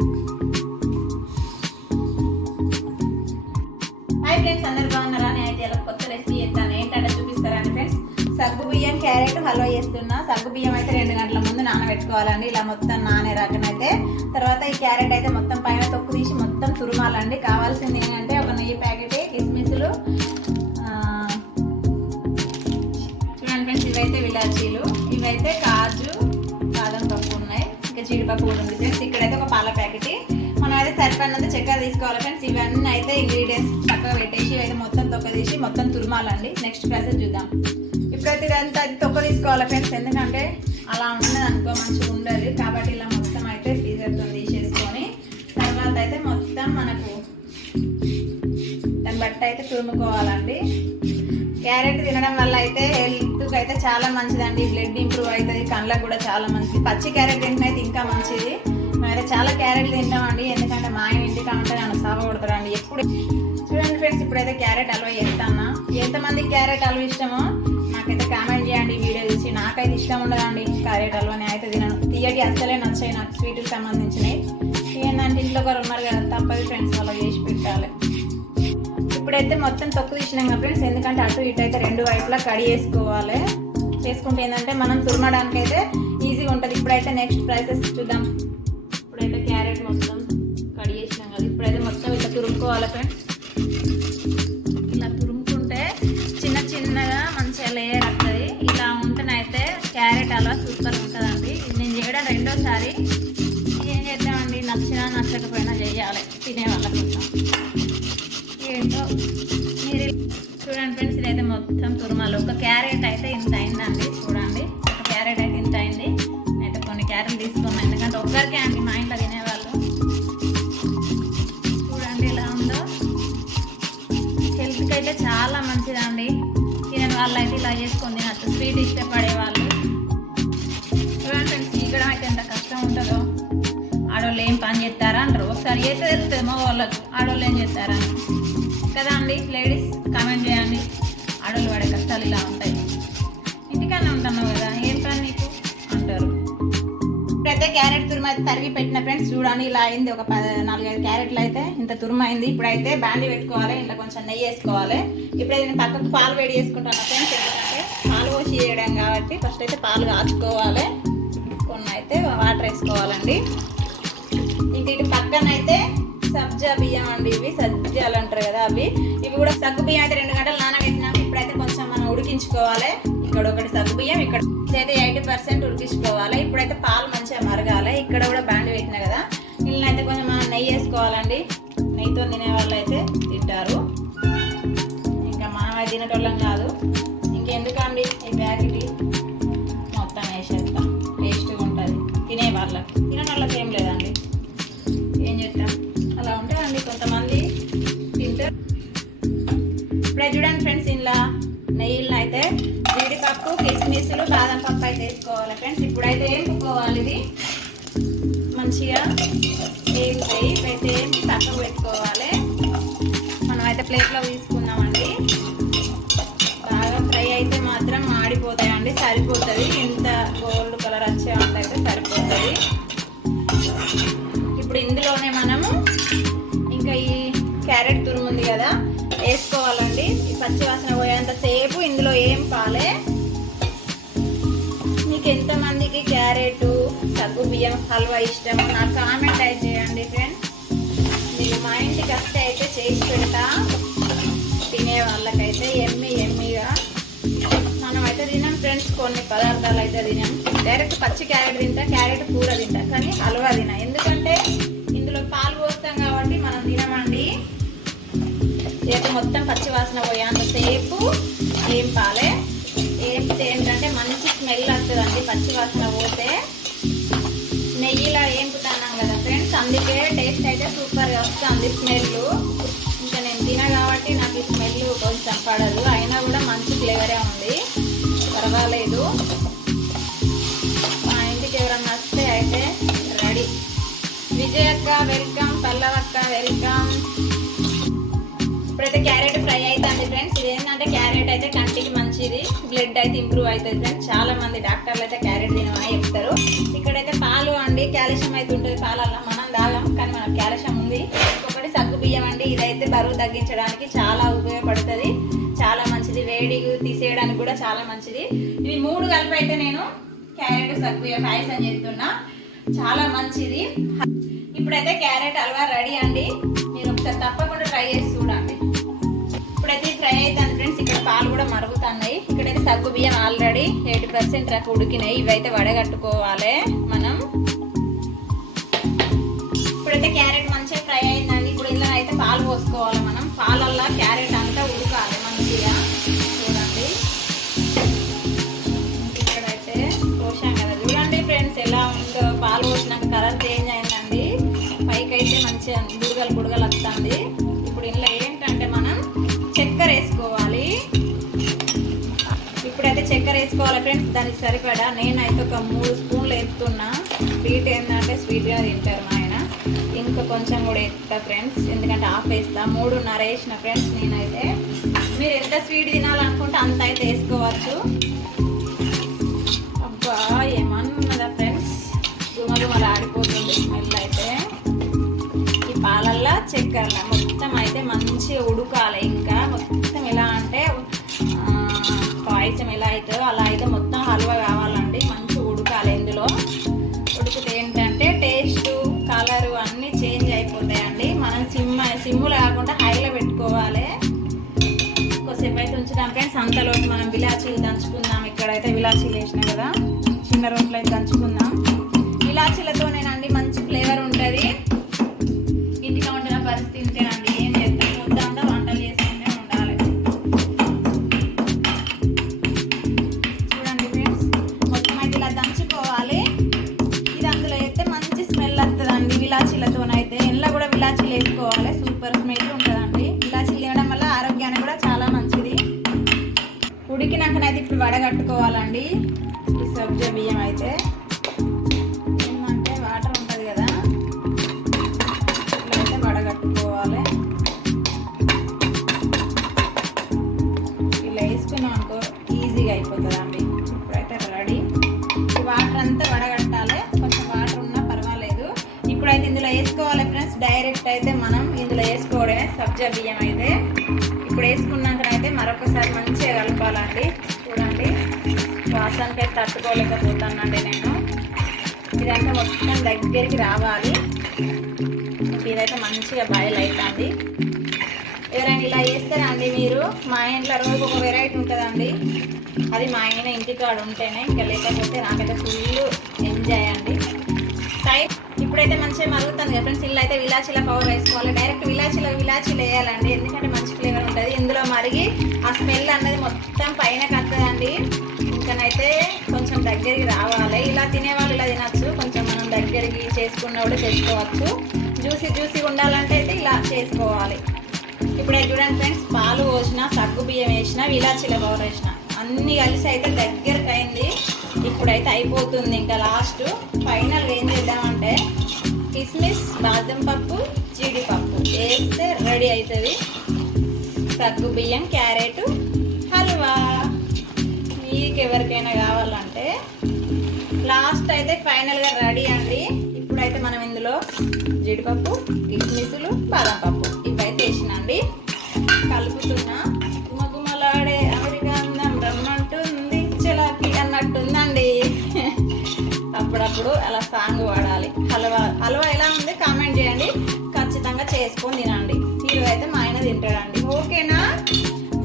Hi friends అందరు బాగున్నారా? నేనైతే ఇలా కొత్త రెసిపీ చేస్తాను. ఏంటంటే చూపిస్తారని ఫ్రెండ్స్ సగ్గు బియ్యం క్యారెట్ హల్వా చేస్తున్నా. సగ్గు బియ్యం అయితే రెండు గంటల ముందు నానబెట్టుకోవాలండి. ఇలా మొత్తం నానే రకనైతే తర్వాత ఈ క్యారెట్ అయితే మొత్తం పైన తొక్కు తీసి మొత్తం తురుమాలండి. కావాల్సింది ఇంకా ఉంది ఫ్రెండ్స్. ఇక్కడైతే ఒక పాల ప్యాకెట్. మనం అయితే సరిపడినంత చక్కెర తీసుకోవాలి ఫ్రెండ్స్. ఇవన్నీ అయితే ఇంగ్రీడియంట్స్ పక్కన పెట్టేసి అయితే మొత్తం తొక్క తీసి మొత్తం తురుమాలండి. నెక్స్ట్ ప్రాసెస్ చూద్దాం. ఇప్పుడైతే ఇదంతా అది తొక్క తీసుకోవాలి ఫ్రెండ్స్. ఎందుకంటే అలా ఉన్నది అనుకో మంచిగా ఉండదు కాబట్టి ఇలా మొత్తం అయితే ఫీజర్తో తీసేసుకొని తర్వాత అయితే మొత్తం మనకు దాన్ని బట్టి అయితే తురుముకోవాలండి. క్యారెట్ తినడం వల్ల అయితే హెల్త్కి అయితే చాలా మంచిదండి. బ్లడ్ ఇంప్రూవ్ అవుతుంది కళ్ళకు కూడా చాలా మంచిది. పచ్చి క్యారెట్ తింటే ఇంకా మంచిది. మేమైతే చాలా క్యారెట్లు తింటామండి ఎందుకంటే మా ఆయన ఇంటికి అంటే నన్ను సాగ కొడతారండి ఎప్పుడు చూడండి ఫ్రెండ్స్ ఇప్పుడైతే క్యారెట్ హల్వా చేస్తానా? ఎంతమంది క్యారెట్ హల్వా ఇష్టమో నాకైతే కామెంట్ చేయండి వీడియో చూసి. నాకైతే ఇష్టం ఉండదండి క్యారెట్ హల్వా నేను అయితే తినను. తీయటి అస్సలే నచ్చాయి నాకు స్వీట్కి సంబంధించినవి. ఏంటంటే ఇంట్లో ఒకరు ఉన్నారు కదా తప్పదు ఫ్రెండ్స్ వాళ్ళు చేసి పెట్టాలి. ఇప్పుడైతే మొత్తం తొక్కు తీసినాం కదా ఫ్రెండ్స్. ఎందుకంటే అటు ఇటు అయితే రెండు వైపులా కడి వేసుకోవాలి చేసుకుంటే ఏంటంటే మనం తురమడానికి అయితే ఈజీగా ఉంటుంది. ఇప్పుడైతే నెక్స్ట్ ప్రాసెస్ చూద్దాం. ఇప్పుడైతే క్యారెట్ మొత్తం కడి చేసినాం కదా. ఇప్పుడైతే మొత్తం ఇట్లా తురుముకోవాలి ఫ్రెండ్స్. ఇలా తురుముకుంటే చిన్న చిన్నగా మంచిగా లేయర్ వస్తుంది ఇలా ఉంటేనైతే క్యారెట్ అలా సూపర్ ఉంటుందండి. నేను చేయడం రెండోసారి. ఏం చేద్దామండి? నచ్చినా నచ్చకపోయినా చేయాలి. తినే వాళ్ళకి చూడండి ఫ్రెండ్స్ ఇదైతే మొత్తం తురుమాలు. ఒక క్యారెట్ అయితే ఇంత అయిందండి. చూడండి. ఒక క్యారెట్ అయితే ఇంత అయింది. అయితే కొన్ని క్యారెట్ తీసుకున్నాం ఎందుకంటే ఒక్కరికే అండి మా ఇంట్లో తినేవాళ్ళు. చూడండి ఎలా ఉందో. హెల్త్కి అయితే చాలా మంచిదండి. తినని వాళ్ళు అయితే ఇలా చేసుకొని తినచ్చు. స్వీట్ ఇష్టపడే వాళ్ళు చూడండి ఫ్రెండ్స్ ఇక్కడ అయితే ఎంత కష్టం ఉంటుందో. చేస్తారా అంటారు ఒకసారి చేస్తే తెలుస్తుంది వాళ్ళకు ఆడవాళ్ళు ఏం చేస్తారా అని. కదా అండి లేడీస్? కామెంట్ చేయండి. ఆడవాళ్ళు పడే కష్టాలు ఇలా ఉంటాయి. ఇంటికన్నా ఉంటున్నావు కదా ఏం పని నీకు? అంటారు. ఇప్పుడైతే క్యారెట్ తురుమ తరిగి పెట్టిన ఫ్రెండ్స్ చూడండి ఇలా అయింది. ఒక పద నాలుగైదు క్యారెట్లు అయితే ఇంత తురుమ అయింది. ఇప్పుడైతే బ్యాండీ పెట్టుకోవాలి ఇంట్లో కొంచెం నెయ్యి వేసుకోవాలి. ఇప్పుడైతే నేను పక్కకు పాలు వేడి చేసుకుంటాను ఫ్రెండ్స్. ఎందుకంటే పాలు పోసి చేయడం కాబట్టి ఫస్ట్ అయితే పాలు కాచుకోవాలి. కొన్ని అయితే వాటర్ వేసుకోవాలండి. ఇంక ఇటు పక్కన అయితే సబ్జా బియ్యం అండి ఇవి సబ్జాలు అంటారు కదా అవి. ఇవి కూడా సగ్గు బియ్యం అయితే రెండు గంటలు నానబెట్టినాక ఇప్పుడైతే కొంచెం మనం ఉడికించుకోవాలి. ఇక్కడ ఒకటి సగ్గు బియ్యం ఇక్కడ అయితే ఎయిటీ పర్సెంట్ ఉడికించుకోవాలి. ఇప్పుడైతే పాలు మంచిగా మరగాలి. ఇక్కడ కూడా బ్యాండ్ పెట్టిన కదా. వీళ్ళని అయితే కొంచెం మనం నెయ్యి వేసుకోవాలండి. నెయ్యితో తినే వాళ్ళు అయితే తింటారు. ఇంకా మనం అది తినేటోళ్ళం కాదు. ఇంకెందుకండి? అనేది మంచిగా వేగుతాయి. ఇప్పుడైతే పక్కకు పెట్టుకోవాలి. మనం అయితే ప్లేట్లో తీసుకుందామండి బాగా ఫ్రై అయితే మాత్రం మాడిపోతాయండి. సరిపోతుంది. ఇంత గోల్డ్ కలర్ వచ్చే అయితే సరిపోతుంది. ఇప్పుడు ఇందులోనే మనము ఇంకా ఈ క్యారెట్ తురుముంది కదా వేసుకోవాలండి. ఈ పచ్చి వాసన పోయేంత సేపు ఇందులో ఏం పాలే. మీకు ఎంతమందికి క్యారెట్ బియ్యం హల్వా ఇష్టము. నాకు కామెంట్ అయితే చేయండి ఫ్రెండ్స్ మీరు మా ఇంటికి వస్తే అయితే చేసి పెడతా. తినే వాళ్ళకైతే ఎమ్మి ఎమ్మిగా. మనం అయితే తినాం ఫ్రెండ్స్ కొన్ని పదార్థాలు అయితే తినాం. డైరెక్ట్ పచ్చి క్యారెట్ తింటా క్యారెట్ కూర తింటా కానీ హల్వా తినా. ఎందుకంటే ఇందులో పాలు పోస్తాం కాబట్టి మనం తినమండి. చేతి మొత్తం పచ్చి వాసన పోయేంత ఏం పాలే? ఏంటంటే మంచి స్మెల్ వస్తుందండి పచ్చి వాసన పోతే. అందుకే టేస్ట్ అయితే సూపర్గా వస్తుంది. స్మెల్ ఇంకా నేను తిన కాబట్టి నాకు ఈ స్మెల్ కొంచెం పడదు. అయినా కూడా మంచి ఫ్లేవరే ఉంది. పర్వాలేదు. మా ఇంటికి ఎవరన్నా వస్తే అయితే రెడీ. విజయక్క వెల్కమ్. పల్లవక్క వెల్కమ్. ఇప్పుడైతే క్యారెట్ ఫ్రై అవుతుంది ఫ్రెండ్స్. ఇది ఏంటంటే క్యారెట్ అయితే కంటికి మంచిది. బ్లడ్ అయితే ఇంప్రూవ్ అవుతుంది ఫ్రెండ్స్. చాలా మంది డాక్టర్లు అయితే క్యారెట్ తినమని చెప్తారు. ఇక్కడైతే పాలు అండి. కాల్షియం అయితే ఉంటుంది. పాలల్లో తాగాం కానీ మనకు క్యాల్షియం ఉంది. ఒకటి సగ్గు బియ్యం అండి. ఇదైతే బరువు తగ్గించడానికి చాలా ఉపయోగపడుతుంది. చాలా మంచిది. వేడి తీసేయడానికి కూడా చాలా మంచిది. ఇవి మూడు కలిపి అయితే నేను క్యారెట్ సగ్గు బియ్యం పాయసం చేస్తున్నా. చాలా మంచిది. ఇప్పుడైతే క్యారెట్ హల్వా రెడీ అండి. మీరు ఒకసారి తప్పకుండా ట్రై చేసి చూడండి. ఇప్పుడైతే ఫ్రై అవుతుంది ఫ్రెండ్స్. ఇక్కడ పాలు కూడా మరుగుతున్నాయి. ఇక్కడైతే సగ్గు బియ్యం ఆల్రెడీ ఎయిటీ పర్సెంట్ ఉడికినాయి. ఇవైతే వడగట్టుకోవాలి మనం. ఇప్పుడైతే క్యారెట్ మంచిగా ఫ్రై అయిందండి. ఇప్పుడు ఇందులో అయితే పాలు పోసుకోవాలి మనం. పాలల్లో క్యారెట్ అంతా ఉడకాలి మంచిగా. చూడండి. ఇక్కడైతే పోసాం కదా. చూడండి ఫ్రెండ్స్ ఎలా ఉందో. పాలు పోసినాక కలర్ చేంజ్ అయిందండి. పైకి అయితే మంచిగా బుడగలు బుడగలు వస్తుంది. ఇప్పుడు ఇందులో ఏంటంటే మనం చక్కెర వేసుకోవాలి. ఇప్పుడైతే చక్కెర వేసుకోవాలి ఫ్రెండ్స్. దానికి సరిపడా. నేనైతే ఒక మూడు స్పూన్లు వేస్తున్నా స్వీట్ ఏంటంటే స్వీట్గా తింటారు మా ఇంకా కొంచెం కూడా వేస్తా ఫ్రెండ్స్ ఎందుకంటే హాఫ్ వేస్తా. మూడున్నర వేసిన ఫ్రెండ్స్ నేనైతే. మీరు ఎంత స్వీట్ తినాలనుకుంటే అంత అయితే వేసుకోవచ్చు. అబ్బా ఏమన్నదా ఫ్రెండ్స్ గుమగుమలు ఆడిపోతుంది స్మెల్ అయితే. ఈ పాలల్లో చక్కెర మొత్తం అయితే మంచిగా ఉడకాలి ఇంకా. వడగట్టుకోవాలండి. ఈ సబ్జా బియ్యం అయితే. ఏమంటే వాటర్ ఉంటుంది కదా. ఇట్లా అయితే వడగట్టుకోవాలి. ఇలా వేసుకున్నాం అనుకో ఈజీగా అయిపోతుందండి. ఇప్పుడైతే రెడీ. ఈ వాటర్ అంతా వడగట్టాలి. కొంచెం వాటర్ ఉన్నా పర్వాలేదు. ఇప్పుడైతే ఇందులో వేసుకోవాలి ఫ్రెండ్స్. డైరెక్ట్ అయితే మనం ఇందులో వేసుకోవడమే సబ్జా బియ్యం అయితే. ఇప్పుడు వేసుకున్నాకనైతే మరొకసారి మంచిగా కలపాలండి. చూడండి. వాసనకి తట్టుకోలేకపోతానండి నేను. ఇదంతా మొత్తం దగ్గరికి రావాలి. ఇదైతే మంచిగా బాయిల్ అవుతుంది ఎవరైనా ఇలా చేస్తారా అండి మీరు? మా ఇంట్లో రోజు ఒక వెరైటీ ఉంటుందండి. అది మా ఆయన ఇంటికాడ ఉంటేనే ఇంకా లేకపోతే నాకైతే ఫుల్ ఎంజాయ్ అండి. టైం ఇప్పుడైతే మంచిగా మరుగుతుంది కదా ఫ్రెండ్స్ ఇల్లు అయితే విలాచీల పవర్ వేసుకోవాలి. డైరెక్ట్ విలాచీల విలాచీలు వేయాలండి. ఎందుకంటే కడిగి ఆ స్మెల్ అన్నది మొత్తం పైన కత్తదండి ఇంకనైతే కొంచెం దగ్గరికి రావాలి. ఇలా తినేవాళ్ళు ఇలా తినచ్చు. కొంచెం మనం దగ్గరికి చేసుకున్న కూడా చేసుకోవచ్చు. జ్యూసీ జ్యూసీ ఉండాలంటే అయితే ఇలా చేసుకోవాలి. ఇప్పుడు చూడండి ఫ్రెండ్స్ పాలు పోసిన సగ్గు బియ్యం వేసిన ఇలాచీల పౌడర్ వేసిన. అన్నీ కలిసి అయితే దగ్గరకు అయింది ఇప్పుడైతే అయిపోతుంది. ఇంకా లాస్ట్ ఫైనల్ ఏం చేద్దామంటే కిస్మిస్ బాదం పప్పు జీడిపప్పు. వేస్తే రెడీ అవుతుంది. సగ్గు బియ్యం క్యారెట్ హల్వా. మీకు ఎవరికైనా కావాలంటే లాస్ట్ అయితే ఫైనల్గా రెడీ అండి. ఇప్పుడైతే మనం ఇందులో జీడిపప్పు కిస్మిసులు బాదం పప్పు ఇవైతే వేసినండి. కలుపుతున్నా. గుమగుమలాడే అమెరికా అందం రమ్మంటుంది చలాకి అన్నట్టుందండి. అప్పుడప్పుడు అలా సాంగ్ వాడాలి హల్వా హల్వా ఎలా ఉంది? కామెంట్ చేయండి. ఖచ్చితంగా చేసుకొని తినండి. ఓకేనా?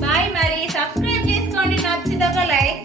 బాయ్ మరి. సబ్స్క్రైబ్ చేసుకోండి. నచ్చితే ఒక లైక్